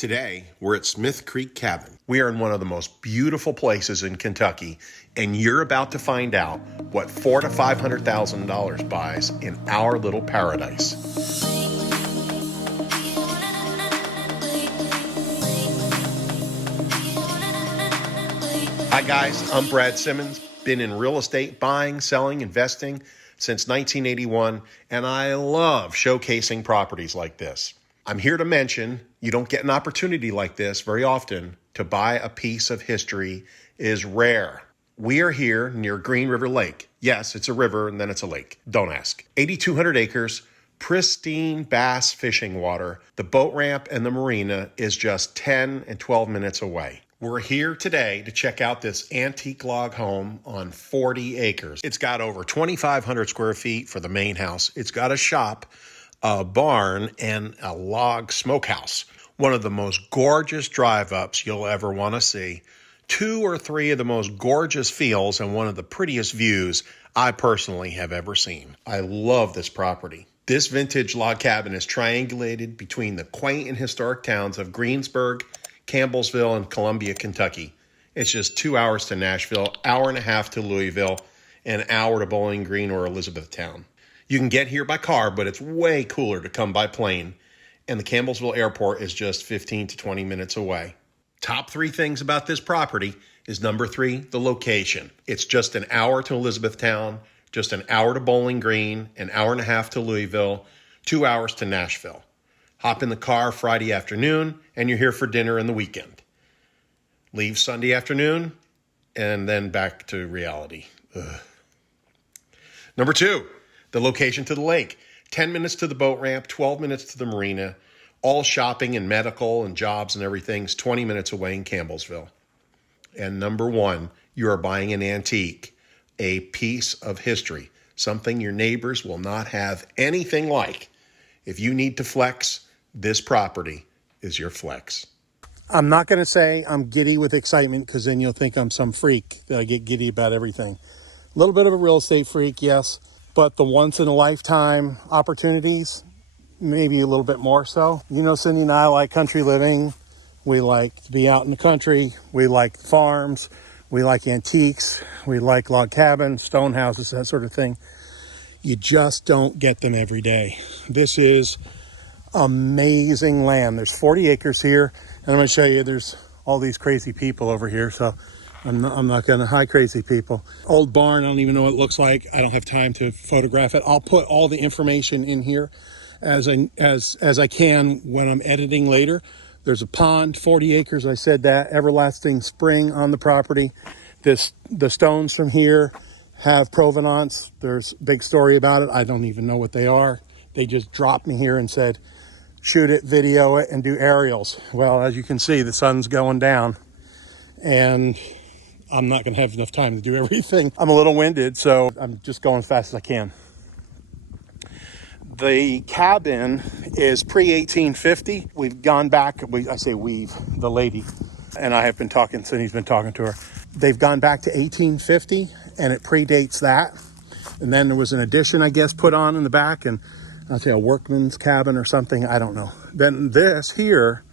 Today, we're at Smith Creek Cabin. We are in one of the most beautiful places in Kentucky, and you're about to find out what $400,000 to $500,000 buys in our little paradise. Hi guys, I'm Brad Simmons. Been in real estate, buying, selling, investing since 1981, and I love showcasing properties like this. I'm here to mention you don't get an opportunity like this very often. To buy a piece of history is rare. We are here near Green River Lake. Yes, it's a river and then it's a lake. Don't ask. 8,200 acres, pristine bass fishing water. The boat ramp and the marina is just 10 and 12 minutes away. We're here today to check out this antique log home on 40 acres. It's got over 2,500 square feet for the main house. It's got a shop, a barn, and a log smokehouse. One of the most gorgeous drive-ups you'll ever want to see. 2 or 3 of the most gorgeous fields and one of the prettiest views I personally have ever seen. I love this property. This vintage log cabin is triangulated between the quaint and historic towns of Greensburg, Campbellsville, and Columbia, Kentucky. It's just 2 hours to Nashville, hour and a half to Louisville, and an hour to Bowling Green or Elizabethtown. You can get here by car, but it's way cooler to come by plane. And the Campbellsville Airport is just 15 to 20 minutes away. Top 3 things about this property is number 3, the location. It's just an hour to Elizabethtown, just an hour to Bowling Green, an hour and a half to Louisville, 2 hours to Nashville. Hop in the car Friday afternoon, and you're here for dinner in the weekend. Leave Sunday afternoon, and then back to reality. Ugh. Number 2. The location to the lake. 10 minutes to the boat ramp, 12 minutes to the marina. All shopping and medical and jobs and everything's 20 minutes away in Campbellsville. And number 1, you are buying an antique, a piece of history, something your neighbors will not have anything like. If you need to flex, this property is your flex. I'm not going to say I'm giddy with excitement because then you'll think I'm some freak that I get giddy about everything. A little bit of a real estate freak, yes. But the once-in-a-lifetime opportunities, maybe a little bit more so. You know, Cindy and I like country living. We like to be out in the country. We like farms. We like antiques. We like log cabins, stone houses, that sort of thing. You just don't get them every day. This is amazing land. There's 40 acres here. And I'm going to show you there's all these crazy people over here. So I'm not going to hi crazy people. Old barn, I don't even know what it looks like. I don't have time to photograph it. I'll put all the information in here as I can when I'm editing later. There's a pond, 40 acres, I said that. Everlasting spring on the property. The stones from here have provenance. There's a big story about it. I don't even know what they are. They just dropped me here and said, shoot it, video it, and do aerials. Well, as you can see, the sun's going down. And I'm not going to have enough time to do everything. I'm a little winded, so I'm just going as fast as I can. The cabin is pre-1850. We've gone back, I say we've, the lady, and I have been talking, Cindy's been talking to her. They've gone back to 1850, and it predates that. And then there was an addition, I guess, put on in the back, and I'll say a workman's cabin or something, I don't know. Then this here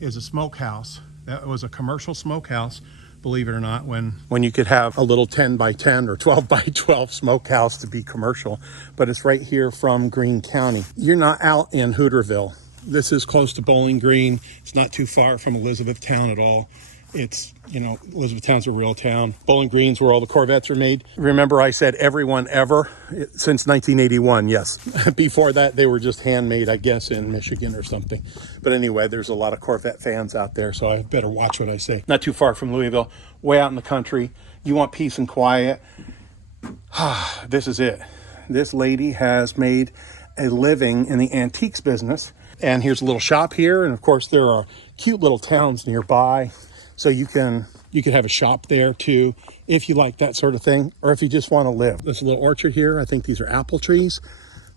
is a smokehouse. That was a commercial smokehouse, believe it or not, when you could have a little 10 by 10 or 12 by 12 smokehouse to be commercial. But it's right here from Greene County. You're not out in Hooterville. This is close to Bowling Green. It's not too far from Elizabethtown at all. It's, Elizabethtown's a real town. Bowling Green's where all the Corvettes are made. Remember I said everyone ever? Since 1981, yes. Before that, they were just handmade, I guess, in Michigan or something. But anyway, there's a lot of Corvette fans out there, so I better watch what I say. Not too far from Louisville, way out in the country. You want peace and quiet? This is it. This lady has made a living in the antiques business. And here's a little shop here. And of course, there are cute little towns nearby. So you could have a shop there too, if you like that sort of thing, or if you just want to live. There's a little orchard here. I think these are apple trees,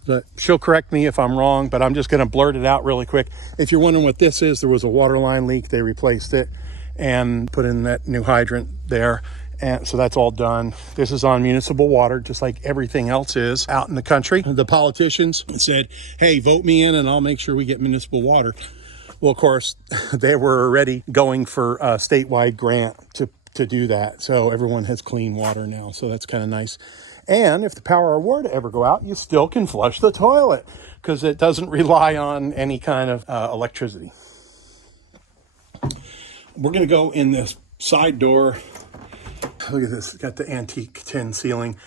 but she'll correct me if I'm wrong, but I'm just going to blurt it out really quick. If you're wondering what this is, there was a water line leak. They replaced it and put in that new hydrant there. And so that's all done. This is on municipal water, just like everything else is out in the country. The politicians said, hey, vote me in and I'll make sure we get municipal water. Well, of course, they were already going for a statewide grant to do that. So everyone has clean water now. So that's kind of nice. And if the power were to ever go out, you still can flush the toilet because it doesn't rely on any kind of electricity. We're going to go in this side door. Look at this. It's got the antique tin ceiling.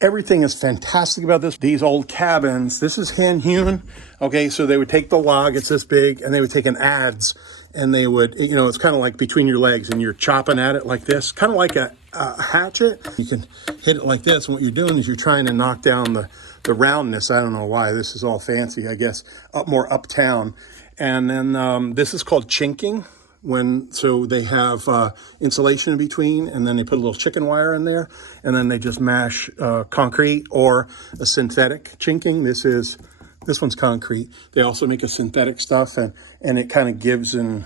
Everything is fantastic about this. These old cabins, this is hand hewn. Okay, so they would take the log, it's this big, and they would take an adze, and they would, you know, it's kind of like between your legs, and you're chopping at it like this, kind of like a hatchet. You can hit it like this, and what you're doing is you're trying to knock down the roundness. I don't know why. This is all fancy, I guess, more uptown. And then this is called chinking. So they have insulation in between, and then they put a little chicken wire in there, and then they just mash concrete or a synthetic chinking. This one's concrete. They also make a synthetic stuff, and it kind of gives and,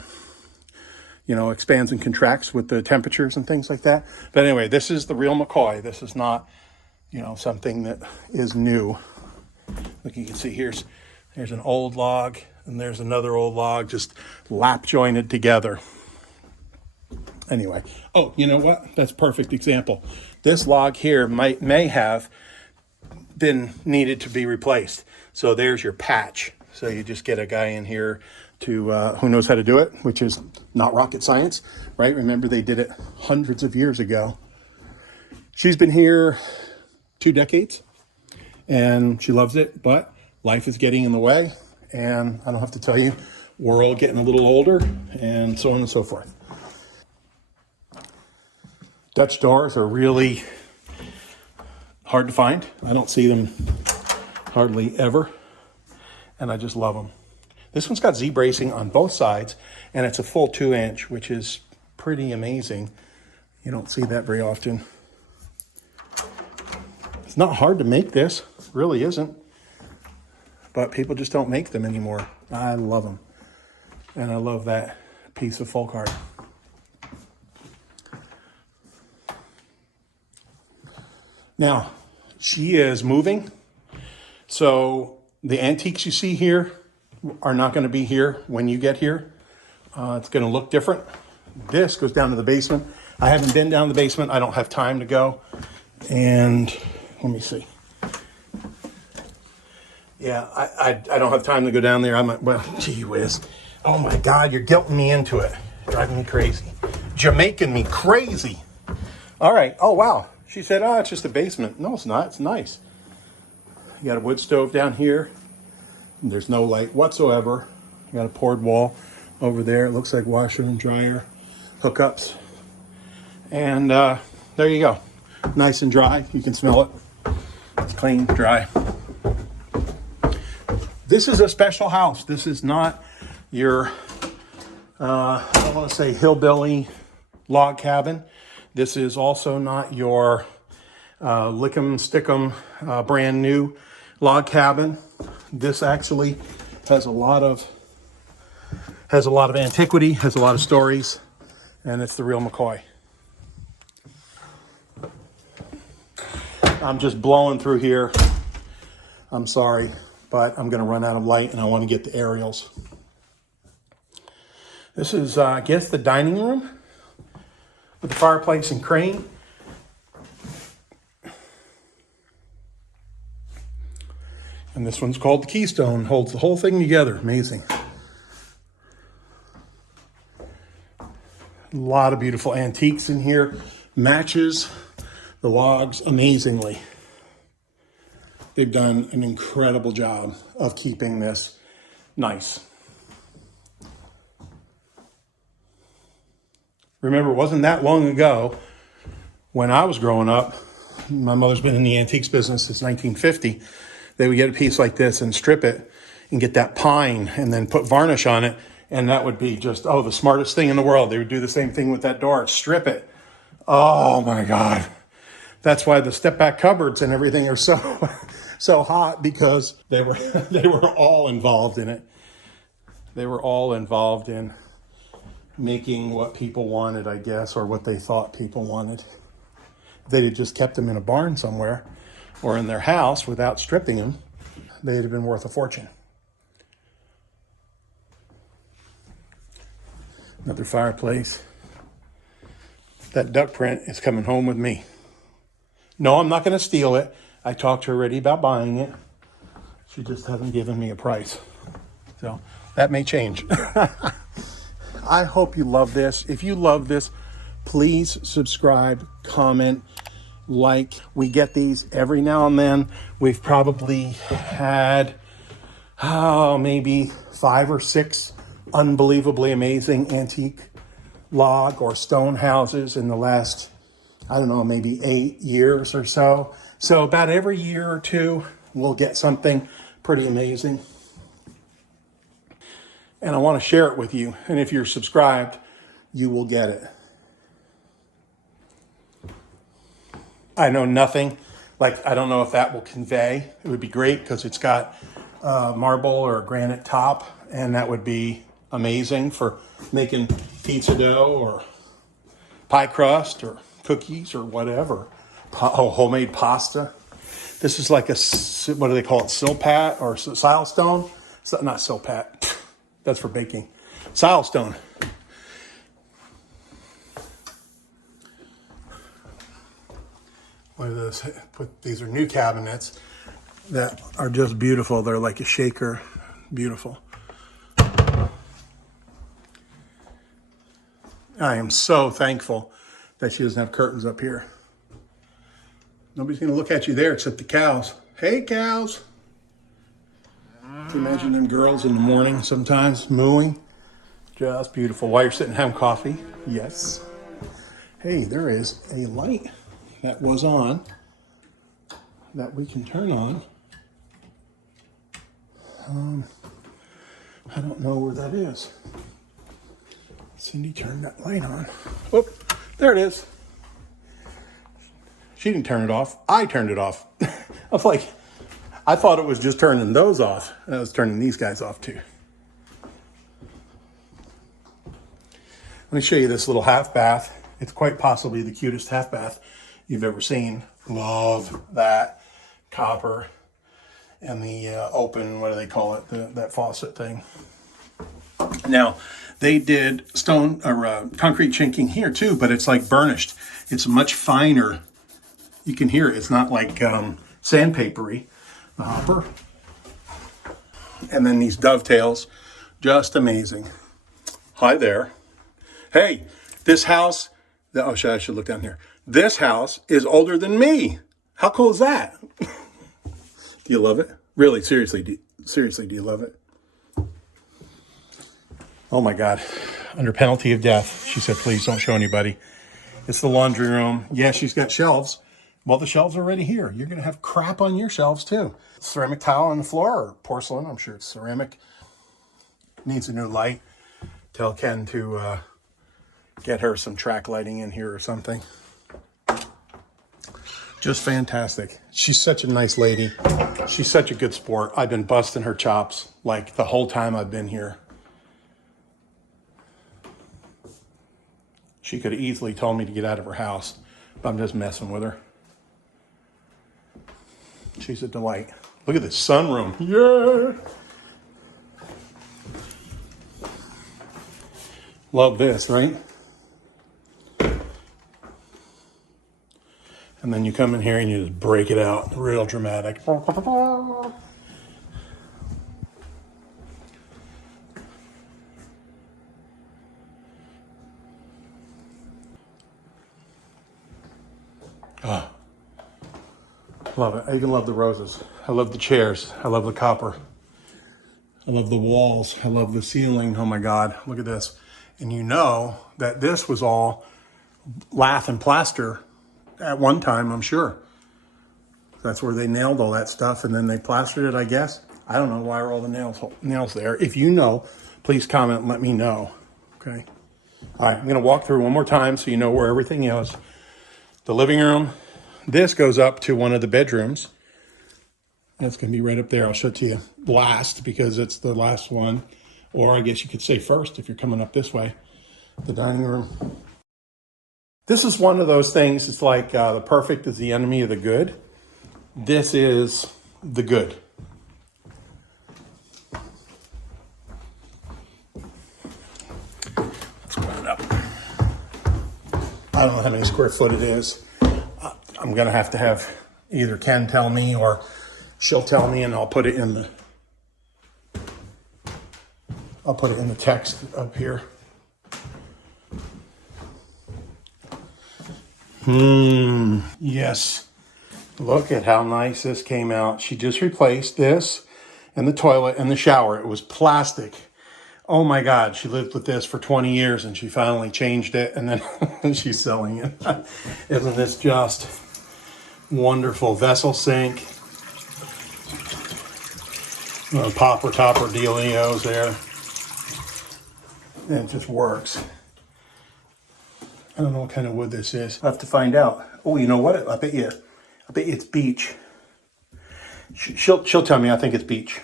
you know, expands and contracts with the temperatures and things like that. But anyway, this is the real McCoy. This is not, you know, something that is new. Look, you can see there's an old log, and there's another old log just lap jointed together. Anyway, oh, you know what? That's a perfect example. This log here may have been needed to be replaced. So there's your patch. So you just get a guy in here to who knows how to do it, which is not rocket science, right? Remember, they did it hundreds of years ago. She's been here 2 decades, and she loves it, but life is getting in the way. And I don't have to tell you, we're all getting a little older, and so on and so forth. Dutch doors are really hard to find. I don't see them hardly ever, and I just love them. This one's got Z-bracing on both sides, and it's a full 2-inch, which is pretty amazing. You don't see that very often. It's not hard to make this, it really isn't. But people just don't make them anymore. I love them. And I love that piece of folk art. Now, she is moving. So the antiques you see here are not going to be here when you get here. It's going to look different. This goes down to the basement. I haven't been down the basement. I don't have time to go. And let me see. Yeah, I don't have time to go down there. Well, gee whiz. Oh my God, you're guilting me into it. Driving me crazy. Jamaican me crazy. All right. Oh, wow. She said, it's just a basement. No, it's not. It's nice. You got a wood stove down here. There's no light whatsoever. You got a poured wall over there. It looks like washer and dryer hookups. And there you go. Nice and dry. You can smell it. It's clean, dry. This is a special house. This is not your, I don't want to say hillbilly log cabin. This is also not your lick 'em, stick 'em, brand new log cabin. This actually has a lot of antiquity, has a lot of stories, and it's the real McCoy. I'm just blowing through here. I'm sorry, but I'm going to run out of light, and I want to get the aerials. This is, I guess, the dining room with the fireplace and crane. And this one's called the Keystone. Holds the whole thing together. Amazing. A lot of beautiful antiques in here. Matches the logs amazingly. They've done an incredible job of keeping this nice. Remember, it wasn't that long ago when I was growing up. My mother's been in the antiques business since 1950. They would get a piece like this and strip it and get that pine and then put varnish on it. And that would be just, the smartest thing in the world. They would do the same thing with that door, strip it. Oh my God. That's why the step back cupboards and everything are so hot, because they were all involved in it. They were all involved in making what people wanted, I guess, or what they thought people wanted. If they'd have just kept them in a barn somewhere or in their house without stripping them, they'd have been worth a fortune. Another fireplace. That duck print is coming home with me. No, I'm not going to steal it. I talked to her already about buying it. She just hasn't given me a price. So that may change. I hope you love this. If you love this, please subscribe, comment, like. We get these every now and then. We've probably had, maybe 5 or 6 unbelievably amazing antique log or stone houses in the last, I don't know, maybe 8 years or so. So about every year or two, we'll get something pretty amazing. And I want to share it with you. And if you're subscribed, you will get it. I know nothing. Like, I don't know if that will convey. It would be great because it's got marble or granite top. And that would be amazing for making pizza dough or pie crust or cookies or whatever. Homemade pasta. This is like a, what do they call it? Silpat or silestone? Not silpat. That's for baking. Silestone. What are those? These are new cabinets that are just beautiful. They're like a shaker. Beautiful. I am so thankful that she doesn't have curtains up here. Nobody's going to look at you there except the cows. Hey, cows. Can you imagine them girls in the morning sometimes mooing? Just beautiful. While you're sitting having coffee? Yes. Hey, there is a light that was on that we can turn on. I don't know where that is. Cindy turned that light on. Oh, there it is. She didn't turn it off. I turned it off. I thought it was just turning those off. I was turning these guys off too. Let me show you this little half bath. It's quite possibly the cutest half bath you've ever seen. Love that copper and the open, what do they call it? That faucet thing. Now, they did stone or concrete chinking here too, but it's like burnished. It's much finer. You can hear it. It's not like sandpapery. The hopper. And then these dovetails, just amazing. Hi there. Hey, this house, I should look down here. This house is older than me. How cool is that? Do you love it? Really, seriously, do you love it? Oh my God. Under penalty of death, she said, please don't show anybody. It's the laundry room. Yeah, she's got shelves. Well, the shelves are already here. You're going to have crap on your shelves too. Ceramic tile on the floor or porcelain. I'm sure it's ceramic. Needs a new light. Tell Ken to get her some track lighting in here or something. Just fantastic. She's such a nice lady. She's such a good sport. I've been busting her chops like the whole time I've been here. She could have easily told me to get out of her house, but I'm just messing with her. She's a delight. Look at this sunroom. Yeah. Love this, right? And then you come in here and you just break it out. Real dramatic. Oh, love it. I even love the roses. I love the chairs. I love the copper. I love the walls. I love the ceiling. Oh my God, look at this. And you know that this was all lath and plaster at one time, I'm sure. That's where they nailed all that stuff and then they plastered it, I guess. I don't know why are all the nails there. If you know, please comment and let me know. Okay. All right, I'm going to walk through one more time so you know where everything is. The living room. This goes up to one of the bedrooms. That's going to be right up there. I'll show it to you last because it's the last one. Or I guess you could say first if you're coming up this way. The dining room. This is one of those things. It's like the perfect is the enemy of the good. This is the good. Let's I don't know how many square foot it is. I'm going to have either Ken tell me or she'll tell me, and I'll put it in the text up here. Yes. Look at how nice this came out. She just replaced this and the toilet and the shower. It was plastic. Oh my God, she lived with this for 20 years and she finally changed it, and then she's selling it. Isn't this just wonderful? Vessel sink. Popper topper dealios there. And it just works. I don't know what kind of wood this is. I'll have to find out. Oh, you know what? I bet you it's beech. She'll tell me. I think it's beech.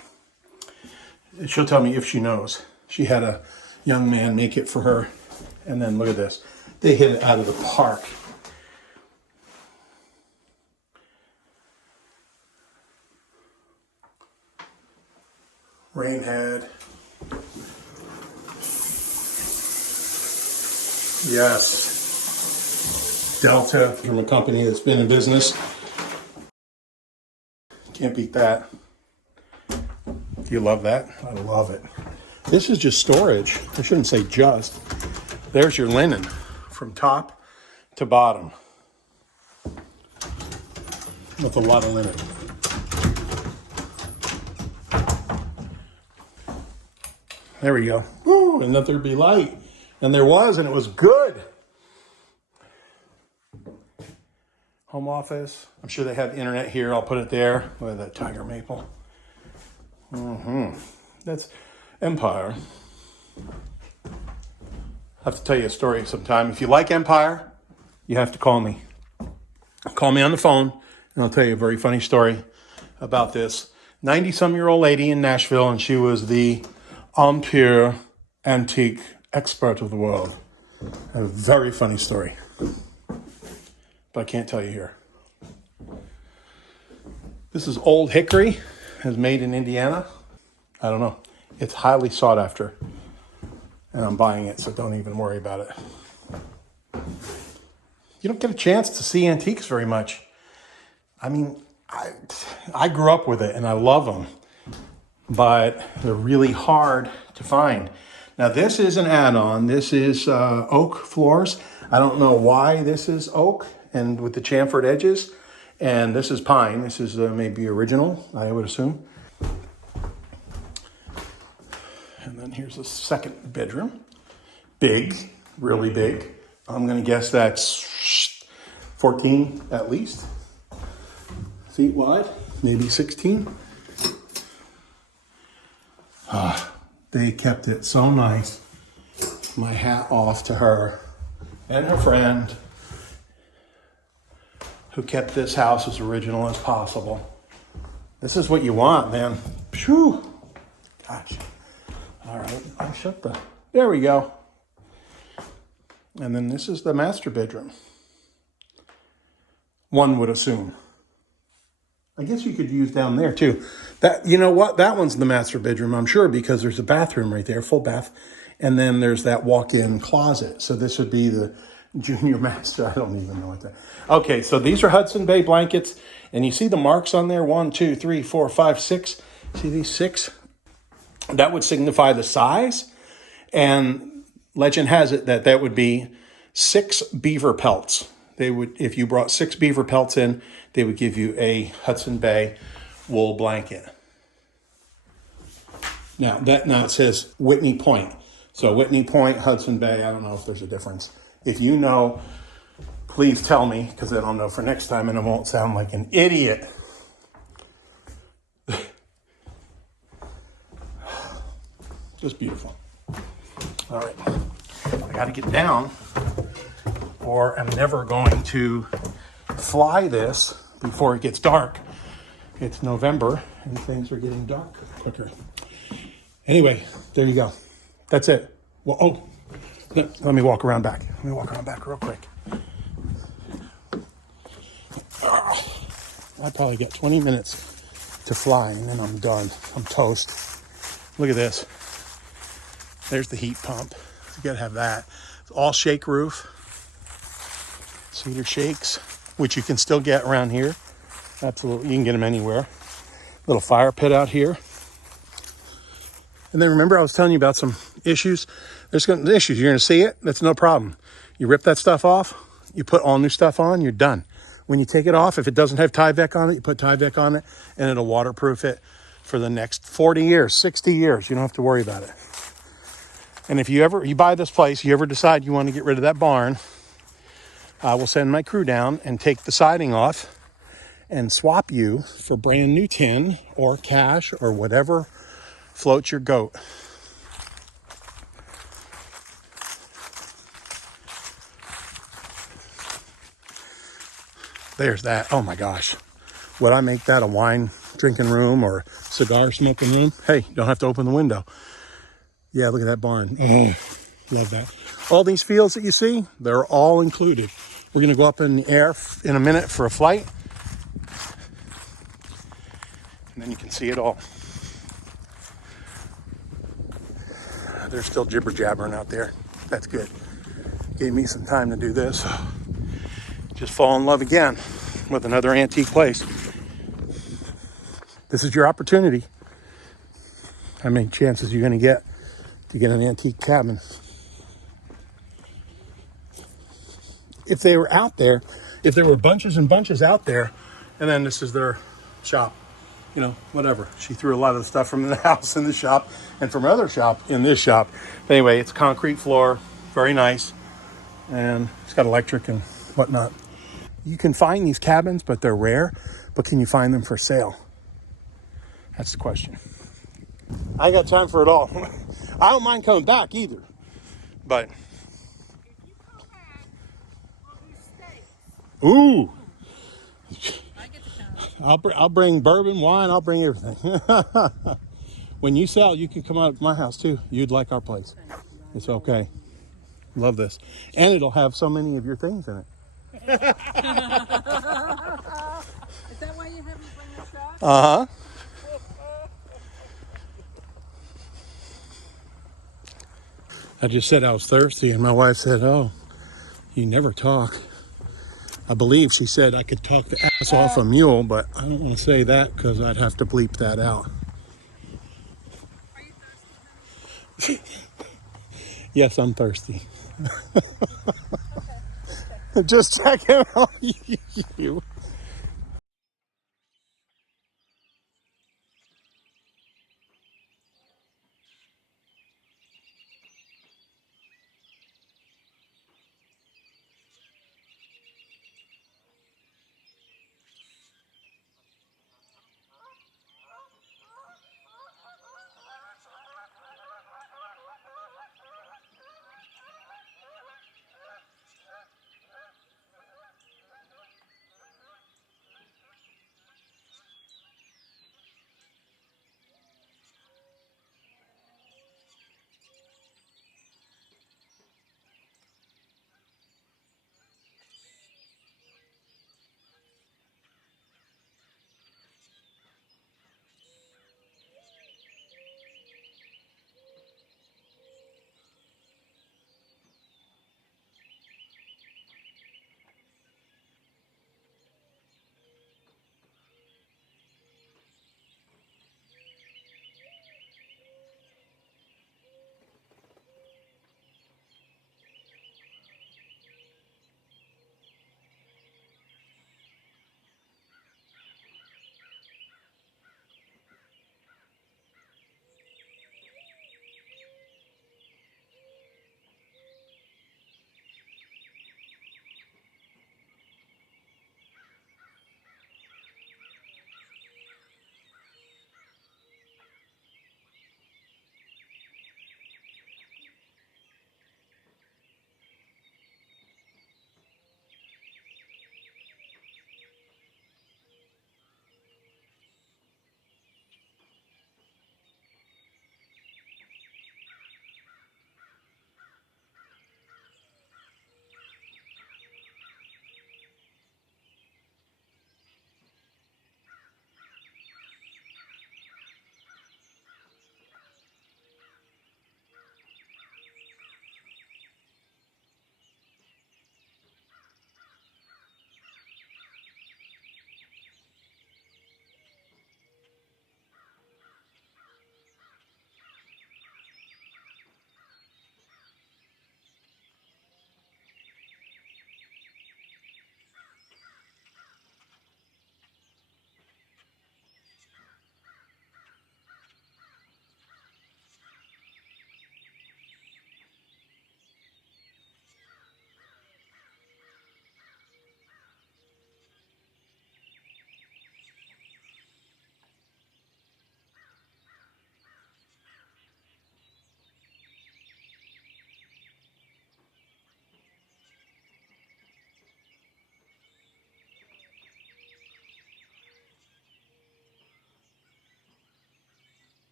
She'll tell me if she knows. She had a young man make it for her. And then look at this. They hit it out of the park. Rainhead. Yes. Delta, from a company that's been in business. Can't beat that. Do you love that? I love it. This is just storage. I shouldn't say just. There's your linen from top to bottom. With a lot of linen. There we go. Woo, and that there'd be light. And there was, and it was good. Home office. I'm sure they have internet here. I'll put it there. Look at that tiger maple. That's Empire. I have to tell you a story sometime. If you like Empire, you have to call me. Call me on the phone, and I'll tell you a very funny story about this 90-some-year-old lady in Nashville, and she was the Empire antique expert of the world. A very funny story. But I can't tell you here. This is old hickory. It's made in Indiana. I don't know. It's highly sought after. And I'm buying it, so don't even worry about it. You don't get a chance to see antiques very much. I mean, I grew up with it, and I love them. But they're really hard to find. Now, this is an add-on. This is oak floors. I don't know why this is oak and with the chamfered edges. And this is pine. This is maybe original, I would assume. And then here's the second bedroom. Big, really big. I'm going to guess that's 14 at least feet wide, maybe 16. They kept it so nice. My hat off to her and her friend who kept this house as original as possible. This is what you want, man. Phew. Gosh. All right, there we go. And then this is the master bedroom. One would assume. I guess you could use down there too. That, you know what? That one's the master bedroom, I'm sure, because there's a bathroom right there, full bath. And then there's that walk-in closet. So this would be the junior master. I don't even know what that. Okay, so these are Hudson Bay blankets. And you see the marks on there? 1, 2, 3, 4, 5, 6. See these 6? That would signify the size. And legend has it that that would be 6 beaver pelts. They would, if you brought 6 beaver pelts in, they would give you a Hudson Bay wool blanket. Now it says Whitney Point. So Whitney Point, Hudson Bay, I don't know if there's a difference. If you know, please tell me, because I don't know for next time and I won't sound like an idiot. Just beautiful. All right, I got to get down or I'm never going to fly this before it gets dark. It's November and things are getting dark quicker. Anyway, there you go. That's it. Well, let me walk around back. Let me walk around back real quick. I probably got 20 minutes to fly and then I'm done. I'm toast. Look at this. There's the heat pump. You gotta have that. It's all shake roof. Cedar shakes, which you can still get around here. Absolutely, you can get them anywhere. Little fire pit out here. And then remember I was telling you about some issues? There's going to issues. You're going to see it. That's no problem. You rip that stuff off. You put all new stuff on. You're done. When you take it off, if it doesn't have Tyvek on it, you put Tyvek on it, and it'll waterproof it for the next 40 years, 60 years. You don't have to worry about it. And if you buy this place, you ever decide you want to get rid of that barn, I will send my crew down and take the siding off and swap you for brand new tin or cash or whatever floats your goat. There's that. Oh my gosh. Would I make that a wine drinking room or cigar smoking room? Hey, you don't have to open the window. Yeah, look at that barn. Oh, love that. All these fields that you see, they're all included. We're going to go up in the air in a minute for a flight. And then you can see it all. They're still jibber jabbering out there. That's good. Gave me some time to do this. Just fall in love again with another antique place. This is your opportunity. How many chances are you going to get an antique cabin? If they were out there, if there were bunches and bunches out there, and then this is their shop, whatever. She threw a lot of the stuff from the house in the shop and from other shop in this shop. But anyway, it's concrete floor, very nice, and it's got electric and whatnot. You can find these cabins, but they're rare. But can you find them for sale? That's the question. I ain't got time for it all. I don't mind coming back either. But If you come back, we'll do steak. ooh, I get to come. I'll bring bourbon, wine. I'll bring everything. When you sell, you can come out to my house too. You'd like our place. It's okay. Love this, and it'll have so many of your things in it. Is that why you have me bring the truck? Uh huh. I just said I was thirsty, and my wife said, "Oh, you never talk." I believe she said I could talk the ass off a mule, but I don't want to say that because I'd have to bleep that out. Are you thirsty? Yes, I'm thirsty. Okay. Just checking on you.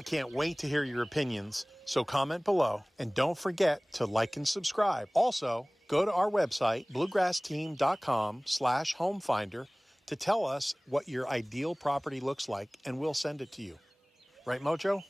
I can't wait to hear your opinions, so comment below and don't forget to like and subscribe. Also, go to our website, bluegrassteam.com/homefinder, to tell us what your ideal property looks like, and we'll send it to you. Right, Mojo?